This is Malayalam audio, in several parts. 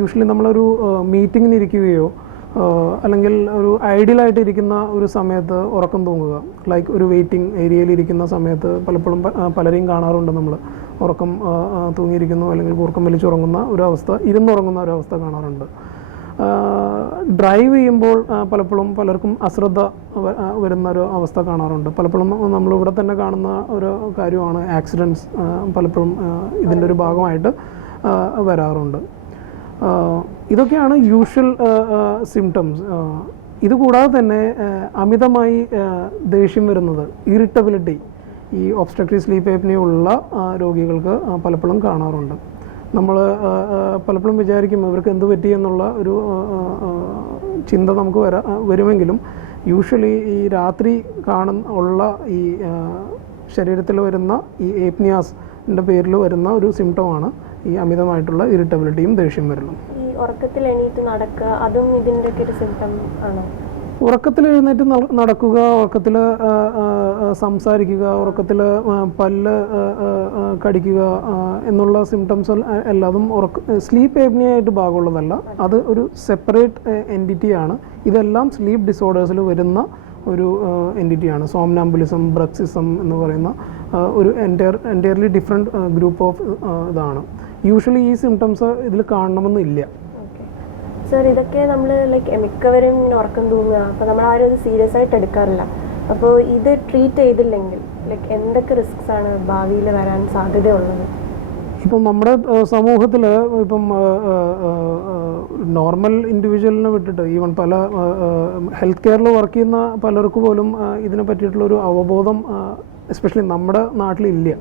യൂഷ്വലി നമ്മളൊരു മീറ്റിങ്ങിന് ഇരിക്കുകയോ അല്ലെങ്കിൽ ഒരു ഐഡിയലായിട്ട് ഇരിക്കുന്ന ഒരു സമയത്ത് ഉറക്കം തൂങ്ങുക, ലൈക്ക് ഒരു വെയിറ്റിംഗ് ഏരിയയിൽ ഇരിക്കുന്ന സമയത്ത് പലപ്പോഴും പലരെയും കാണാറുണ്ട്. നമ്മൾ ഉറക്കം തൂങ്ങിയിരിക്കുന്നു അല്ലെങ്കിൽ കൂർക്കം വലിച്ചുറങ്ങുന്ന ഒരു അവസ്ഥ, ഇരുന്നുറങ്ങുന്ന ഒരു അവസ്ഥ കാണാറുണ്ട്. ഡ്രൈവ് ചെയ്യുമ്പോൾ പലപ്പോഴും പലർക്കും അശ്രദ്ധ വരുന്ന ഒരു അവസ്ഥ കാണാറുണ്ട്. പലപ്പോഴും നമ്മളിവിടെ തന്നെ കാണുന്ന ഒരു കാര്യമാണ് ആക്സിഡൻറ്റ്സ്, പലപ്പോഴും ഇതിൻ്റെ ഒരു ഭാഗമായിട്ട് വരാറുണ്ട്. ഇതൊക്കെയാണ് യൂഷ്വൽ സിംറ്റംസ്. ഇതുകൂടാതെ തന്നെ അമിതമായി ദേഷ്യം വരുന്നത്, ഇറിറ്റബിലിറ്റി, ഈ ഒബ്സ്ട്രക്റ്റീവ് സ്ലീപ്പ് ആപ്നിയ ഉള്ള രോഗികൾക്ക് പലപ്പോഴും കാണാറുണ്ട്. നമ്മൾ പലപ്പോഴും വിചാരിക്കും ഇവർക്ക് എന്ത് പറ്റി എന്നുള്ള ഒരു ചിന്ത നമുക്ക് വരുമെങ്കിലും യൂഷ്വലി ഈ രാത്രി ഉള്ള ഈ ശരീരത്തിൽ വരുന്ന ഈ ഏപ്നിയാസിൻ്റെ പേരിൽ വരുന്ന ഒരു സിംറ്റമാണ് ഈ അമിതമായിട്ടുള്ള ഇറിറ്റബിലിറ്റിയും ദേഷ്യം വരലും. ഈ ഉറക്കത്തിൽ എണീറ്റ് നടക്കുക അതും ഇതിൻ്റെ ഒരു സിംറ്റം ആണോ? ഉറക്കത്തിൽ എഴുന്നേറ്റ് നടക്കുക, ഉറക്കത്തിൽ സംസാരിക്കുക, ഉറക്കത്തിൽ പല്ല് കടിക്കുക എന്നുള്ള സിംറ്റംസ് എല്ലാതും സ്ലീപ്പ് ഏപ്നിയായിട്ട് ഭാഗമുള്ളതല്ല. അത് ഒരു സെപ്പറേറ്റ് എൻറ്റിറ്റിയാണ്. ഇതെല്ലാം സ്ലീപ്പ് ഡിസോർഡേഴ്സിൽ വരുന്ന ഒരു എൻറ്റിറ്റിയാണ്. സോംനാംബുലിസം, ബ്രക്സിസം എന്ന് പറയുന്ന ഒരു എൻറ്റയർലി ഡിഫറെൻറ്റ് ഗ്രൂപ്പ് ഓഫ് ഇതാണ്. യൂഷ്വലി ഈ സിംറ്റംസ് ഇതിൽ കാണണമെന്നില്ല. സർ, ഇതൊക്കെ നമ്മൾ മിക്കവരും ഉറക്കം തൂങ്ങുക, അപ്പോൾ നമ്മൾ ആരും ഇത് സീരിയസ് ആയിട്ട് എടുക്കാറില്ല. അപ്പോൾ ഇത് ട്രീറ്റ് ചെയ്തില്ലെങ്കിൽ എന്തൊക്കെ റിസ്ക്സ് ആണ് ഭാവിയിൽ വരാൻ സാധ്യതയുള്ളത്? ഇപ്പം നമ്മുടെ സമൂഹത്തിൽ ഇപ്പം നോർമൽ ഇൻഡിവിജ്വലിനെ വിട്ടിട്ട് ഈവൻ പല ഹെൽത്ത് കെയറിൽ വർക്ക് ചെയ്യുന്ന പലർക്ക് പോലും ഇതിനെ പറ്റിയിട്ടുള്ളൊരു അവബോധം എസ്പെഷ്യലി നമ്മുടെ നാട്ടിലില്ല.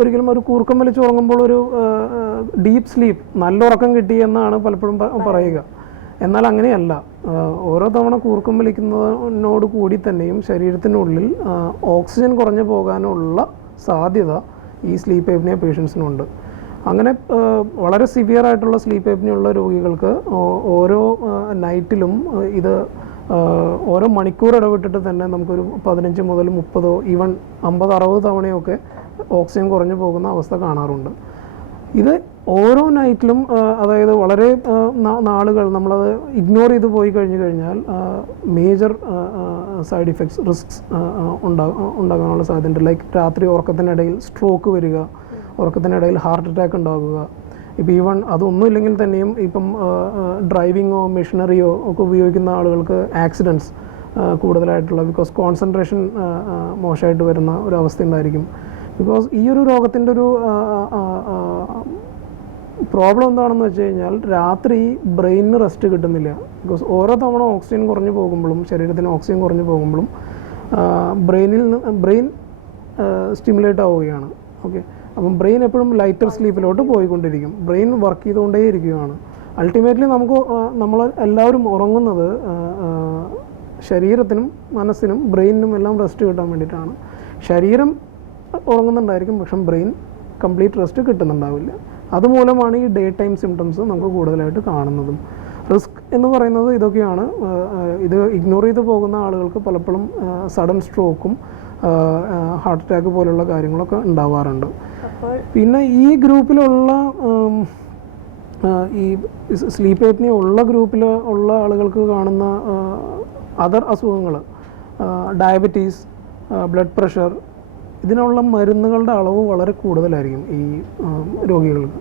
ഒരിക്കലും ഒരു കൂർക്കം വലിച്ച് ഉറങ്ങുമ്പോൾ ഒരു ഡീപ്പ് സ്ലീപ്പ്, നല്ല ഉറക്കം കിട്ടി എന്നാണ് പലപ്പോഴും പറയുക. എന്നാൽ അങ്ങനെയല്ല. ഓരോ തവണ കൂർക്കം വലിക്കുന്നതിനോട് കൂടി തന്നെയും ശരീരത്തിനുള്ളിൽ ഓക്സിജൻ കുറഞ്ഞു പോകാനുള്ള സാധ്യത ഈ സ്ലീപ്പ് ഏപ്നിയ പേഷ്യൻസിനുണ്ട്. അങ്ങനെ വളരെ സിവിയർ ആയിട്ടുള്ള സ്ലീപ്പ് ഏപ്നിയ ഉള്ള രോഗികൾക്ക് ഓരോ നൈറ്റിലും ഇത് ഓരോ മണിക്കൂർ ഇടവിട്ടിട്ട് തന്നെ നമുക്കൊരു 15 മുതൽ 30 ഈവൻ 50-60 തവണയൊക്കെ ഓക്സിജൻ കുറഞ്ഞു പോകുന്ന അവസ്ഥ കാണാറുണ്ട്. ഇത് ഓരോ നൈറ്റിലും, അതായത് വളരെ നാളുകൾ നമ്മളത് ഇഗ്നോർ ചെയ്ത് പോയി കഴിഞ്ഞാൽ മേജർ സൈഡ് ഇഫക്ട്സ്, റിസ്ക്സ് ഉണ്ടാകാനുള്ള സാധ്യതയുണ്ട്. ലൈക്ക് രാത്രി ഉറക്കത്തിനിടയിൽ സ്ട്രോക്ക് വരിക, ഉറക്കത്തിനിടയിൽ ഹാർട്ട് അറ്റാക്ക് ഉണ്ടാകുക. ഇപ്പോൾ ഈവൺ അതൊന്നും ഇല്ലെങ്കിൽ തന്നെയും ഇപ്പം ഡ്രൈവിങ്ങോ മെഷീനറിയോ ഒക്കെ ഉപയോഗിക്കുന്ന ആളുകൾക്ക് ആക്സിഡൻറ്റ്സ് കൂടുതലായിട്ടുള്ള, ബിക്കോസ് കോൺസെൻട്രേഷൻ മോശമായിട്ട് വരുന്ന ഒരു അവസ്ഥ ഉണ്ടായിരിക്കും. ബിക്കോസ് ഈ ഒരു രോഗത്തിൻ്റെ ഒരു പ്രോബ്ലം എന്താണെന്ന് വെച്ച് കഴിഞ്ഞാൽ രാത്രി ബ്രെയിനിന് റെസ്റ്റ് കിട്ടുന്നില്ല. ബിക്കോസ് ഓരോ തവണ ഓക്സിജൻ കുറഞ്ഞു പോകുമ്പോഴും, ശരീരത്തിന് ഓക്സിജൻ കുറഞ്ഞു പോകുമ്പോഴും ബ്രെയിൻ സ്റ്റിമുലേറ്റ് ആവുകയാണ്. ഓക്കെ, അപ്പം ബ്രെയിൻ എപ്പോഴും ലൈറ്റർ സ്ലീപ്പിലോട്ട് പോയിക്കൊണ്ടിരിക്കും. ബ്രെയിൻ വർക്ക് ചെയ്തുകൊണ്ടേ ഇരിക്കുകയാണ്. അൾട്ടിമേറ്റ്ലി നമ്മൾ എല്ലാവരും ഉറങ്ങുന്നത് ശരീരത്തിനും മനസ്സിനും ബ്രെയിനിനും എല്ലാം റെസ്റ്റ് കിട്ടാൻ വേണ്ടിയിട്ടാണ്. ശരീരം ഉറങ്ങുന്നുണ്ടായിരിക്കും, പക്ഷെ ബ്രെയിൻ കംപ്ലീറ്റ് റെസ്റ്റ് കിട്ടുന്നുണ്ടാവില്ല. അതുമൂലമാണ് ഈ ഡേ ടൈം സിംറ്റംസ് നമുക്ക് കൂടുതലായിട്ട് കാണുന്നതും. റിസ്ക് എന്ന് പറയുന്നത് ഇതൊക്കെയാണ്. ഇത് ഇഗ്നോർ ചെയ്ത് പോകുന്ന ആളുകൾക്ക് പലപ്പോഴും സഡൻ സ്ട്രോക്കും ഹാർട്ട് അറ്റാക്ക് പോലുള്ള കാര്യങ്ങളൊക്കെ ഉണ്ടാവാറുണ്ട്. പിന്നെ ഈ ഗ്രൂപ്പിലുള്ള ഈ സ്ലീപ്പ് ഏപ്നിയ ഉള്ള ഗ്രൂപ്പിൽ ഉള്ള ആളുകൾക്ക് കാണുന്ന അതർ അസുഖങ്ങൾ, ഡയബറ്റീസ്, ബ്ലഡ് പ്രഷർ, ഇതിനുള്ള മരുന്നുകളുടെ അളവ് വളരെ കൂടുതലായിരിക്കും ഈ രോഗികൾക്ക്.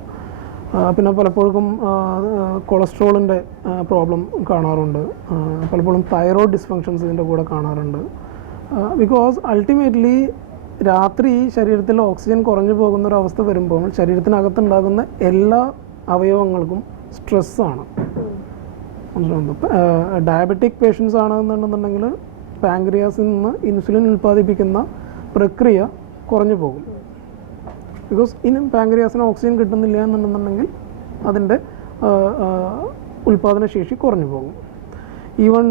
പിന്നെ പലപ്പോഴും കൊളസ്ട്രോളിൻ്റെ പ്രോബ്ലം കാണാറുണ്ട്. പലപ്പോഴും തൈറോയ്ഡ് ഡിസ്ഫങ്ഷൻസ് ഇതിൻ്റെ കൂടെ കാണാറുണ്ട്. ബിക്കോസ് അൾട്ടിമേറ്റ്ലി രാത്രി ശരീരത്തിൽ ഓക്സിജൻ കുറഞ്ഞു പോകുന്നൊരവസ്ഥ വരുമ്പോൾ ശരീരത്തിനകത്തുണ്ടാകുന്ന എല്ലാ അവയവങ്ങൾക്കും സ്ട്രെസ്സാണ്. ഡയബറ്റിക് പേഷ്യൻസ് ആണെന്നുണ്ടെന്നുണ്ടെങ്കിൽ പാങ്ക്രിയാസിൽ നിന്ന് ഇൻസുലിൻ ഉൽപ്പാദിപ്പിക്കുന്ന പ്രക്രിയ കുറഞ്ഞു പോകും. ബിക്കോസ് ഇനി പാങ്ക്രിയാസിന് ഓക്സിജൻ കിട്ടുന്നില്ല എന്നുണ്ടെന്നുണ്ടെങ്കിൽ അതിൻ്റെ ഉൽപ്പാദനശേഷി കുറഞ്ഞു പോകും. ഈവൺ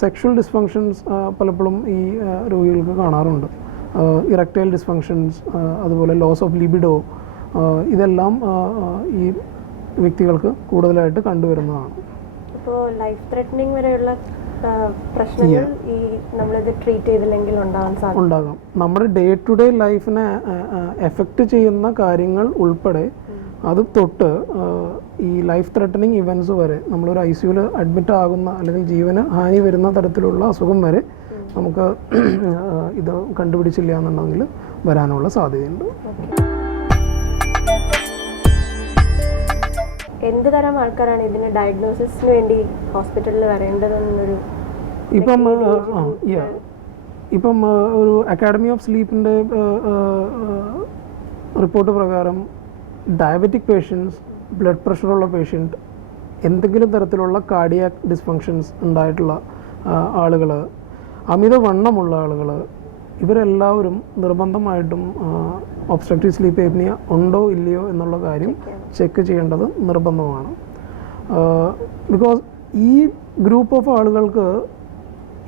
സെക്ഷൽ ഡിസ്ഫങ്ഷൻസ് പലപ്പോഴും ഈ രോഗികൾക്ക് കാണാറുണ്ട്. ഇറക്ടൈൽ ഡിസ്ഫങ്ഷൻസ്, അതുപോലെ ലോസ് ഓഫ് ലിബിഡോ, ഇതെല്ലാം ഈ വ്യക്തികൾക്ക് കൂടുതലായിട്ട് കണ്ടുവരുന്നതാണ്. ഇപ്പോൾ ലൈഫ് ത്രെറ്റനിങ് വരെയുള്ള പ്രശ്നങ്ങൾ ഈ നമ്മളിത് ട്രീറ്റ് ചെയ്തില്ലെങ്കിൽ ഉണ്ടാവാൻ സാധിക്കും. ഉണ്ടാകാം. നമ്മുടെ ഡേ ടു ഡേ ലൈഫിനെ എഫക്റ്റ് ചെയ്യുന്ന കാര്യങ്ങൾ ഉൾപ്പെടെ അത് തൊട്ട് ഈ ലൈഫ് ത്രെട്ടനിങ് ഇവൻറ്റ്സ് വരെ നമ്മളൊരു ICUവിൽ അഡ്മിറ്റ് ആകുന്ന അല്ലെങ്കിൽ ജീവന് ഹാനി വരുന്ന തരത്തിലുള്ള അസുഖം വരെ നമുക്ക് ഇത് കണ്ടുപിടിച്ചില്ല എന്നുണ്ടെങ്കിൽ വരാനുള്ള സാധ്യതയുണ്ട്. എന്ത് തരം ആൾക്കാരാണ് ഇതിന് ഡയഗ്നോസിസിന് വേണ്ടി ഹോസ്പിറ്റലിൽ വരേണ്ടതെന്നൊരു ഇപ്പം ഒരു അക്കാഡമി ഓഫ് സ്ലീപ്പിൻ്റെ റിപ്പോർട്ട് പ്രകാരം ഡയബറ്റിക് പേഷ്യൻസ്, ബ്ലഡ് പ്രഷറുള്ള പേഷ്യൻറ്റ്, എന്തെങ്കിലും തരത്തിലുള്ള കാർഡിയാക് ഡിസ്ഫങ്ഷൻസ് ഉണ്ടായിട്ടുള്ള ആളുകൾ, അമിതവണ്ണമുള്ള ആളുകൾ, ഇവരെല്ലാവരും നിർബന്ധമായിട്ടും ഒബ്സ്ട്രക്റ്റീവ് സ്ലീപ്പ് ഏപ്നിയ ഉണ്ടോ ഇല്ലയോ എന്നുള്ള കാര്യം ചെക്ക് ചെയ്യേണ്ടത് നിർബന്ധമാണ്. ബിക്കോസ് ഈ ഗ്രൂപ്പ് ഓഫ് ആളുകൾക്ക്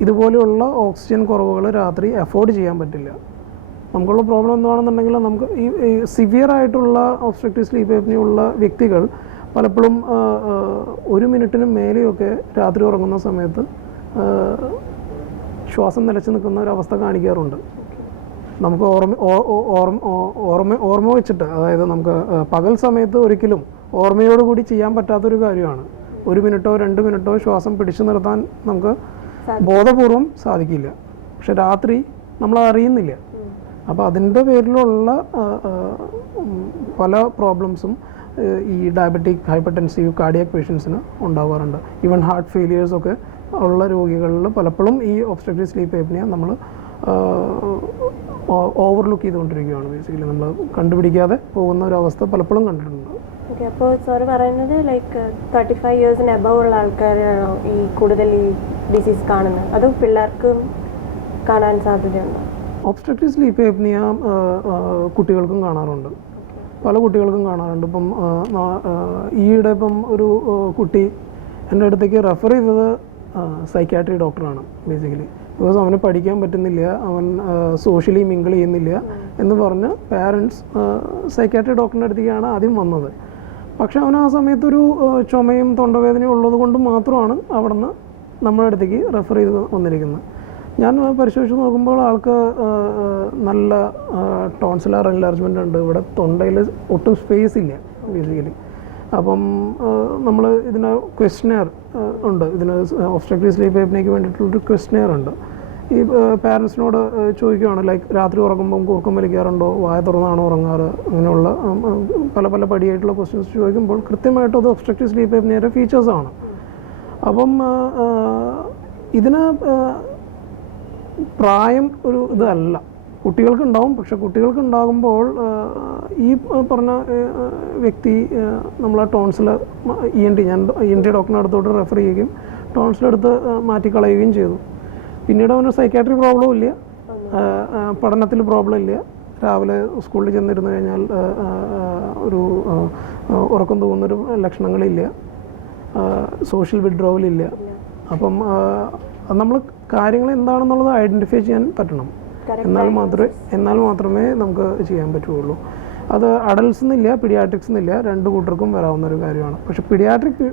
ഇതുപോലെയുള്ള ഓക്സിജൻ കുറവുകൾ രാത്രി അഫോർഡ് ചെയ്യാൻ പറ്റില്ല. നമുക്കുള്ള പ്രോബ്ലം എന്താണെന്നുണ്ടെങ്കിൽ നമുക്ക് ഈ സിവിയർ ആയിട്ടുള്ള ഒബ്സ്ട്രക്റ്റീവ് സ്ലീപ്പ് ഏപ്നിയ ഉള്ള വ്യക്തികൾ പലപ്പോഴും 1 മിനിറ്റിനും മേലെയൊക്കെ രാത്രി ഉറങ്ങുന്ന സമയത്ത് ശ്വാസം നിലച്ച് നിൽക്കുന്ന ഒരവസ്ഥ കാണിക്കാറുണ്ട്. നമുക്ക് ഓർമ്മ വെച്ചിട്ട്, അതായത് നമുക്ക് പകൽ സമയത്ത് ഒരിക്കലും ഓർമ്മയോടുകൂടി ചെയ്യാൻ പറ്റാത്തൊരു കാര്യമാണ് 1 മിനിറ്റോ 2 മിനിറ്റോ ശ്വാസം പിടിച്ചു നിർത്താൻ നമുക്ക് ബോധപൂർവം സാധിക്കില്ല. പക്ഷെ രാത്രി നമ്മൾ അറിയുന്നില്ല. അപ്പോൾ അതിൻ്റെ പേരിലുള്ള പല പ്രോബ്ലംസും ഈ ഡയബറ്റിക്, ഹൈപ്പർടെൻസീവ്, കാർഡിയാക് പേഷ്യൻസിന് ഉണ്ടാവാറുണ്ട്. ഈവൻ ഹാർട്ട് ഫെയിലിയേഴ്സൊക്കെ ഉള്ള രോഗികളിൽ പലപ്പോഴും ഈ ഒബ്സ്ട്രക്റ്റീവ് സ്ലീപ്പ് ഏപ്നിയ നമ്മൾ ഓവർലുക്ക് ചെയ്തുകൊണ്ടിരിക്കുകയാണ്. ബേസിക്കലി നമ്മൾ കണ്ടുപിടിക്കാതെ പോകുന്ന ഒരു അവസ്ഥ പലപ്പോഴും കണ്ടിട്ടുണ്ട്. ഓക്കെ, അപ്പോൾ സാറ് പറയുന്നത് ലൈക്ക് 35 ഇയേഴ്സിന് എബവ് ഉള്ള ആൾക്കാരാണോ ഈ കൂടുതൽ ഈ ഡിസീസ് കാണുന്നത്, അതോ പിള്ളേർക്കും കാണാൻ സാധ്യതയുണ്ടോ? ഒബ്സ്ട്രക്റ്റീവ് സ്ലീപ്പ് ഏപ്നിയ കുട്ടികൾക്കും കാണാറുണ്ട്, പല കുട്ടികൾക്കും കാണാറുണ്ട്. ഇപ്പം ഈയിടെ ഇപ്പം ഒരു കുട്ടി എൻ്റെ അടുത്തേക്ക് റെഫർ ചെയ്തത് സൈക്യാട്രി ഡോക്ടറാണ്. ബേസിക്കലി ബിക്കോസ് അവന് പഠിക്കാൻ പറ്റുന്നില്ല, അവൻ സോഷ്യലി മിങ്കിൾ ചെയ്യുന്നില്ല എന്ന് പറഞ്ഞ് പാരൻസ് സൈക്യാട്രി ഡോക്ടറിൻ്റെ അടുത്തേക്കാണ് ആദ്യം വന്നത്. പക്ഷെ അവൻ ആ സമയത്തൊരു ചുമയും തൊണ്ടവേദനയും ഉള്ളത് കൊണ്ട് മാത്രമാണ് അവിടെ നിന്ന് നമ്മുടെ അടുത്തേക്ക് റെഫർ ചെയ്ത് വന്നിരിക്കുന്നത്. ഞാൻ പരിശോധിച്ച് നോക്കുമ്പോൾ ആൾക്ക് നല്ല ടോൺസിലർ എൻലാർജ്മെൻ്റ് ഉണ്ട്, ഇവിടെ തൊണ്ടയിൽ ഒട്ടും സ്പേസ് ഇല്ല ബേസിക്കലി. അപ്പം നമ്മൾ ഇതിന് ക്വസ്റ്റ്നെയർ ഉണ്ട്, ഇതിന് ഒബ്സ്ട്രക്റ്റീവ് സ്ലീപ്പ് ഏപ്നിയയ്ക്ക് വേണ്ടിയിട്ടുള്ളൊരു ക്വസ്റ്റ്നെയർ ഉണ്ട്. ഈ പാരൻസിനോട് ചോദിക്കുകയാണ്, ലൈക്ക് രാത്രി ഉറങ്ങുമ്പം കൂർക്കം വലിക്കാറുണ്ടോ, വായ തുറന്നാണോ ഉറങ്ങാറ്, അങ്ങനെയുള്ള പല പല പടിയായിട്ടുള്ള ക്വസ്റ്റ്യൻസ് ചോദിക്കുമ്പോൾ കൃത്യമായിട്ടും അത് ഒബ്സ്ട്രക്റ്റീവ് സ്ലീപ്പ് ഏപ്നിയയുടെ ഫീച്ചേഴ്സാണ്. അപ്പം ഇതിന് പ്രായം ഒരു ഇതല്ല, കുട്ടികൾക്ക് ഉണ്ടാവും. പക്ഷെ കുട്ടികൾക്ക് ഉണ്ടാകുമ്പോൾ ഈ പറഞ്ഞ വ്യക്തി നമ്മൾ ആ ടോൺസിൽ ഞാൻ ENT ഡോക്ടറിൻ്റെ അടുത്തോട്ട് റെഫർ ചെയ്യുകയും ടോൺസിലെടുത്ത് മാറ്റിക്കളയുകയും ചെയ്തു. പിന്നീട് അവന് സൈക്കാട്രി പ്രോബ്ലം ഇല്ല, പഠനത്തിൽ പ്രോബ്ലം ഇല്ല, രാവിലെ സ്കൂളിൽ ചെന്നിരുന്നു കഴിഞ്ഞാൽ ഒരു ഉറക്കം തോന്നുന്നൊരു ലക്ഷണങ്ങളില്ല, സോഷ്യൽ വിഡ്രോവലില്ല. അപ്പം നമ്മൾ കാര്യങ്ങൾ എന്താണെന്നുള്ളത് ഐഡൻറ്റിഫൈ ചെയ്യാൻ പറ്റണം. എന്നാൽ മാത്രമേ നമുക്ക് ചെയ്യാൻ പറ്റുള്ളൂ. അത് അഡൽട്സ് എന്നില്ല, പീഡിയാട്രിക്സ് എന്നില്ല, രണ്ട് കൂട്ടർക്കും വരാവുന്ന ഒരു കാര്യമാണ്. പക്ഷേ പീഡിയാട്രിക്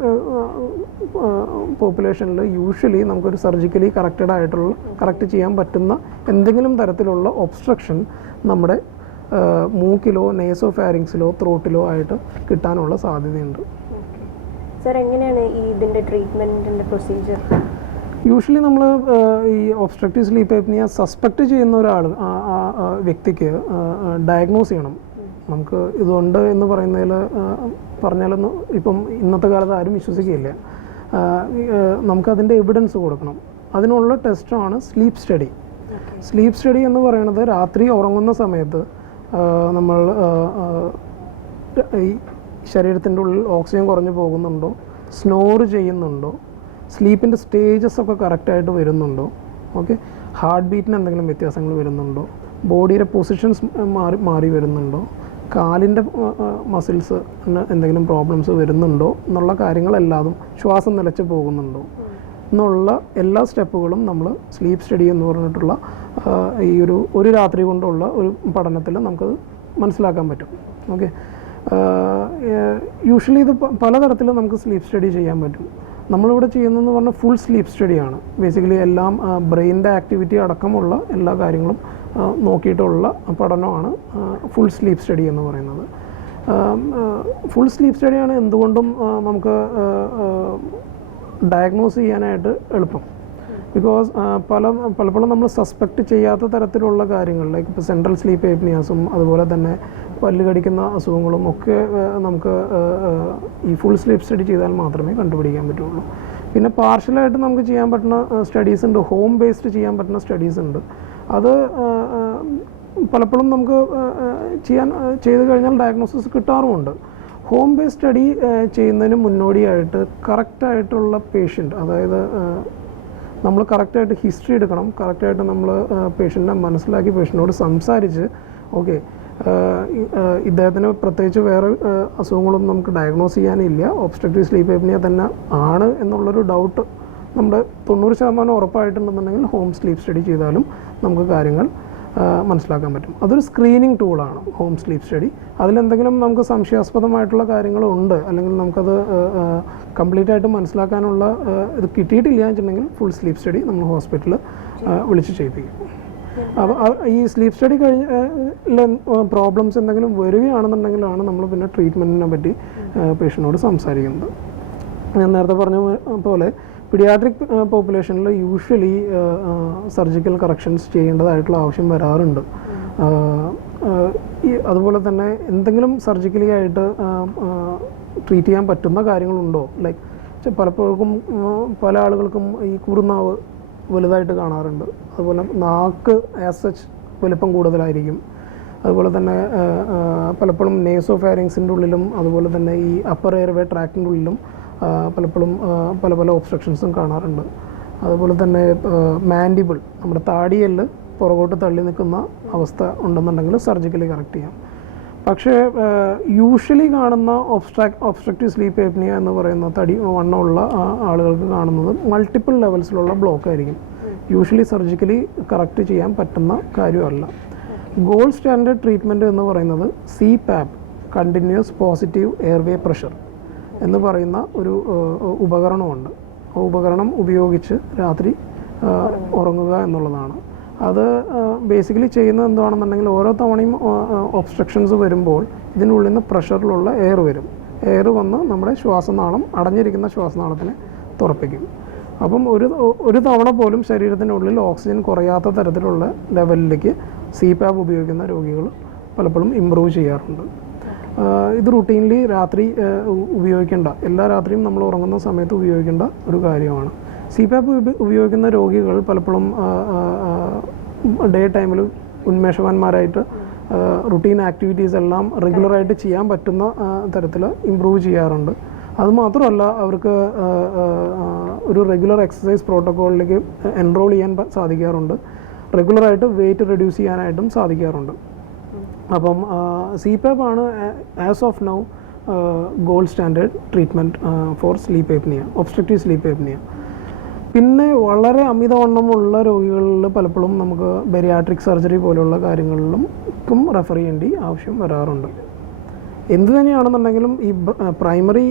പോപ്പുലേഷനിൽ യൂഷ്വലി നമുക്കൊരു സർജിക്കലി കറക്റ്റ് ചെയ്യാൻ പറ്റുന്ന എന്തെങ്കിലും തരത്തിലുള്ള ഒബ്സ്ട്രക്ഷൻ നമ്മുടെ മൂക്കിലോ നേസോ ഫാരിങ്സിലോ ത്രോട്ടിലോ ആയിട്ട് കിട്ടാനുള്ള സാധ്യതയുണ്ട്. സർ, എങ്ങനെയാണ് ഇതിൻ്റെ ട്രീറ്റ്മെൻറ്റിൻ്റെ പ്രൊസീജിയർ? യൂഷ്വലി നമ്മൾ ഈ ഒബ്സ്ട്രക്റ്റീവ് സ്ലീപ്പ് ഏപ്നിയ സസ്പെക്റ്റ് ചെയ്യുന്ന ഒരാൾ വ്യക്തിക്ക് ഡയഗ്നോസ് ചെയ്യണം. നമുക്ക് ഇതുണ്ട് എന്ന് പറഞ്ഞാലൊന്നും ഇപ്പം ഇന്നത്തെ കാലത്ത് ആരും വിശ്വസിക്കുകയില്ല. നമുക്കതിൻ്റെ എവിഡൻസ് കൊടുക്കണം. അതിനുള്ള ടെസ്റ്റാണ് സ്ലീപ്പ് സ്റ്റഡി. സ്ലീപ്പ് സ്റ്റഡി എന്ന് പറയുന്നത് രാത്രി ഉറങ്ങുന്ന സമയത്ത് നമ്മൾ ഈ ശരീരത്തിൻ്റെ ഉള്ളിൽ ഓക്സിജൻ കുറഞ്ഞു പോകുന്നുണ്ടോ, സ്നോർ ചെയ്യുന്നുണ്ടോ, സ്ലീപ്പിൻ്റെ സ്റ്റേജസ് ഒക്കെ കറക്റ്റായിട്ട് വരുന്നുണ്ടോ, ഓക്കെ, ഹാർട്ട് ബീറ്റിന് എന്തെങ്കിലും വ്യത്യാസങ്ങൾ വരുന്നുണ്ടോ, ബോഡിയുടെ പൊസിഷൻസ് മാറി വരുന്നുണ്ടോ, കാലിൻ്റെ മസിൽസ് എന്തെങ്കിലും പ്രോബ്ലംസ് വരുന്നുണ്ടോ എന്നുള്ള കാര്യങ്ങളെല്ലാതും, ശ്വാസം നിലച്ച് പോകുന്നുണ്ടോ എന്നുള്ള എല്ലാ സ്റ്റെപ്പുകളും നമ്മൾ സ്ലീപ്പ് സ്റ്റഡി എന്ന് പറഞ്ഞിട്ടുള്ള ഈ ഒരു രാത്രി കൊണ്ടുള്ള ഒരു പഠനത്തിൽ നമുക്കത് മനസ്സിലാക്കാൻ പറ്റും. ഓക്കെ, യൂഷ്വലി ഇത് പലതരത്തിലും നമുക്ക് സ്ലീപ്പ് സ്റ്റഡി ചെയ്യാൻ പറ്റും. നമ്മളിവിടെ ചെയ്യുന്നതെന്ന് പറഞ്ഞാൽ ഫുൾ സ്ലീപ്പ് സ്റ്റഡിയാണ്. ബേസിക്കലി എല്ലാം ബ്രെയിനിൻ്റെ ആക്ടിവിറ്റി അടക്കമുള്ള എല്ലാ കാര്യങ്ങളും നോക്കിയിട്ടുള്ള പഠനമാണ് ഫുൾ സ്ലീപ്പ് സ്റ്റഡി എന്ന് പറയുന്നത്. ഫുൾ സ്ലീപ്പ് സ്റ്റഡിയാണ് എന്തുകൊണ്ടും നമുക്ക് ഡയഗ്നോസ് ചെയ്യാനായിട്ട് എളുപ്പം. ബിക്കോസ് പലപ്പോഴും നമ്മൾ സസ്പെക്റ്റ് ചെയ്യാത്ത തരത്തിലുള്ള കാര്യങ്ങൾ ലൈക്ക് ഇപ്പോൾ സെൻട്രൽ സ്ലീപ്പ് ഏപ്നിയാസും അതുപോലെ തന്നെ പല്ല് കടിക്കുന്ന അസുഖങ്ങളും ഒക്കെ നമുക്ക് ഈ ഫുൾ സ്ലീപ്പ് സ്റ്റഡി ചെയ്താൽ മാത്രമേ കണ്ടുപിടിക്കാൻ പറ്റുള്ളൂ. പിന്നെ പാർഷ്യലായിട്ട് നമുക്ക് ചെയ്യാൻ പറ്റുന്ന സ്റ്റഡീസ് ഉണ്ട്, ഹോം ബേസ്ഡ് ചെയ്യാൻ പറ്റുന്ന സ്റ്റഡീസ് ഉണ്ട്. അത് പലപ്പോഴും നമുക്ക് ചെയ്ത് കഴിഞ്ഞാൽ ഡയഗ്നോസിസ് കിട്ടാറുമുണ്ട്. ഹോം ബേസ്ഡ് സ്റ്റഡി ചെയ്യുന്നതിന് മുന്നോടിയായിട്ട് കറക്റ്റായിട്ടുള്ള പേഷ്യൻ്റ്, അതായത് നമ്മൾ കറക്റ്റായിട്ട് ഹിസ്റ്ററി എടുക്കണം, കറക്റ്റായിട്ട് നമ്മൾ പേഷ്യൻറ്റിനെ മനസ്സിലാക്കി പേഷ്യൻറ്റിനോട് സംസാരിച്ച് ഓക്കെ ഇദ്ദേഹത്തിന് പ്രത്യേകിച്ച് വേറെ അസുഖങ്ങളൊന്നും നമുക്ക് ഡയഗ്നോസ് ചെയ്യാനില്ല, ഒബ്സ്ട്രക്റ്റീവ് സ്ലീപ്പ് ഏപ്നിയ തന്നെ ആണ് എന്നുള്ളൊരു ഡൗട്ട് നമ്മുടെ 90% ഉറപ്പായിട്ടുണ്ടെന്നുണ്ടെങ്കിൽ ഹോം സ്ലീപ്പ് സ്റ്റഡി ചെയ്താലും നമുക്ക് കാര്യങ്ങൾ മനസ്സിലാക്കാൻ പറ്റും. അതൊരു സ്ക്രീനിങ് ടൂളാണ് ഹോം സ്ലീപ്പ് സ്റ്റഡി. അതിലെന്തെങ്കിലും നമുക്ക് സംശയാസ്പദമായിട്ടുള്ള കാര്യങ്ങളുണ്ട് അല്ലെങ്കിൽ നമുക്കത് കംപ്ലീറ്റ് ആയിട്ട് മനസ്സിലാക്കാനുള്ള ഇത് കിട്ടിയിട്ടില്ല എന്ന് വെച്ചിട്ടുണ്ടെങ്കിൽ ഫുൾ സ്ലീപ്പ് സ്റ്റഡി നമ്മൾ ഹോസ്പിറ്റലിൽ വിളിച്ച് ചെയ്യിപ്പിക്കും. അപ്പോൾ ഈ സ്ലീപ്പ് സ്റ്റഡി പ്രോബ്ലംസ് എന്തെങ്കിലും വരികയാണെന്നുണ്ടെങ്കിലാണ് നമ്മൾ പിന്നെ ട്രീറ്റ്മെൻറ്റിനെ പറ്റി പേഷ്യൻറ്റിനോട് സംസാരിക്കുന്നത്. ഞാൻ നേരത്തെ പറഞ്ഞ പോലെ പീഡിയാട്രിക് പോപ്പുലേഷനിൽ യൂഷ്വലി സർജിക്കൽ കറക്ഷൻസ് ചെയ്യേണ്ടതായിട്ടുള്ള ആവശ്യം വരാറുണ്ട്. അതുപോലെ തന്നെ എന്തെങ്കിലും സർജിക്കലി ആയിട്ട് ട്രീറ്റ് ചെയ്യാൻ പറ്റുന്ന കാര്യങ്ങളുണ്ടോ, ലൈക്ക് പലപ്പോഴും പല ആളുകൾക്കും ഈ കുറുനാവ് വലുതായിട്ട് കാണാറുണ്ട്, അതുപോലെ നാക്ക് ആസ് സച്ച് വലിപ്പം കൂടുതലായിരിക്കും, അതുപോലെ തന്നെ പലപ്പോഴും നേസോഫാരിങ്സിൻ്റെ ഉള്ളിലും അതുപോലെ തന്നെ ഈ അപ്പർ എയർവേ ട്രാക്കിൻ്റെ ഉള്ളിലും പലപ്പോഴും പല ഒബ്സ്ട്രക്ഷൻസും കാണാറുണ്ട്. അതുപോലെ തന്നെ മാൻഡിബിൾ, നമ്മുടെ താടിയെല്ല് പുറകോട്ട് തള്ളി നിൽക്കുന്ന അവസ്ഥ ഉണ്ടെന്നുണ്ടെങ്കിൽ സർജിക്കലി കറക്റ്റ് ചെയ്യാം. പക്ഷേ യൂഷ്വലി കാണുന്ന ഒബ്സ്ട്രക്റ്റീവ് സ്ലീപ്പ് ഏപ്നിയ എന്ന് പറയുന്ന വണ്ണമുള്ള ആളുകൾക്ക് കാണുന്നത് മൾട്ടിപ്പിൾ ലെവൽസിലുള്ള ബ്ലോക്ക് ആയിരിക്കും. യൂഷ്വലി സർജിക്കലി കറക്റ്റ് ചെയ്യാൻ പറ്റുന്ന കാര്യമല്ല. ഗോൾഡ് സ്റ്റാൻഡേർഡ് ട്രീറ്റ്മെൻറ്റ് എന്ന് പറയുന്നത് CPAP, continuous positive airway pressure എന്ന് പറയുന്ന ഒരു ഉപകരണമുണ്ട്. ആ ഉപകരണം ഉപയോഗിച്ച് രാത്രി ഉറങ്ങുക എന്നുള്ളതാണ്. അത് ബേസിക്കലി ചെയ്യുന്നത് എന്താണെന്നുണ്ടെങ്കിൽ ഓരോ തവണയും ഒബ്സ്ട്രക്ഷൻസ് വരുമ്പോൾ ഇതിനുള്ളിൽ നിന്ന് പ്രഷറിലുള്ള എയർ വരും. എയർ വന്ന് നമ്മുടെ ശ്വാസനാളം, അടഞ്ഞിരിക്കുന്ന ശ്വാസനാളത്തിനെ തുറപ്പിക്കും. അപ്പം ഒരു തവണ പോലും ശരീരത്തിനുള്ളിൽ ഓക്സിജൻ കുറയാത്ത തരത്തിലുള്ള ലെവലിലേക്ക് CPAP ഉപയോഗിക്കുന്ന രോഗികൾ പലപ്പോഴും ഇമ്പ്രൂവ് ചെയ്യാറുണ്ട്. ഇത് റുട്ടീൻലി രാത്രി ഉപയോഗിക്കേണ്ട, എല്ലാ രാത്രിയും നമ്മൾ ഉറങ്ങുന്ന സമയത്ത് ഉപയോഗിക്കേണ്ട ഒരു കാര്യമാണ്. CPAP ഉപയോഗിക്കുന്ന രോഗികൾ പലപ്പോഴും ഡേ ടൈമിൽ ഉന്മേഷവാന്മാരായിട്ട് റുട്ടീൻ ആക്ടിവിറ്റീസ് എല്ലാം റെഗുലറായിട്ട് ചെയ്യാൻ പറ്റുന്ന തരത്തിൽ ഇമ്പ്രൂവ് ചെയ്യാറുണ്ട്. അതുമാത്രമല്ല, അവർക്ക് ഒരു റെഗുലർ എക്സസൈസ് പ്രോട്ടോക്കോളിലേക്ക് എൻറോൾ ചെയ്യാൻ സാധിക്കാറുണ്ട്. റെഗുലറായിട്ട് വെയിറ്റ് റെഡ്യൂസ് ചെയ്യാനായിട്ടും സാധിക്കാറുണ്ട്. അപ്പം CPAP ആണ് as of now gold standard treatment for sleep apnea, obstructive sleep apnea. പിന്നെ വളരെ അമിതവണ്ണമുള്ള രോഗികളിൽ പലപ്പോഴും നമുക്ക് ബെരിയാട്രിക് സർജറി പോലുള്ള കാര്യങ്ങളിലും റെഫർ ചെയ്യേണ്ടി ആവശ്യം വരാറുണ്ട്. എന്ത് തന്നെയാണെന്നുണ്ടെങ്കിലും ഈ പ്രൈമറി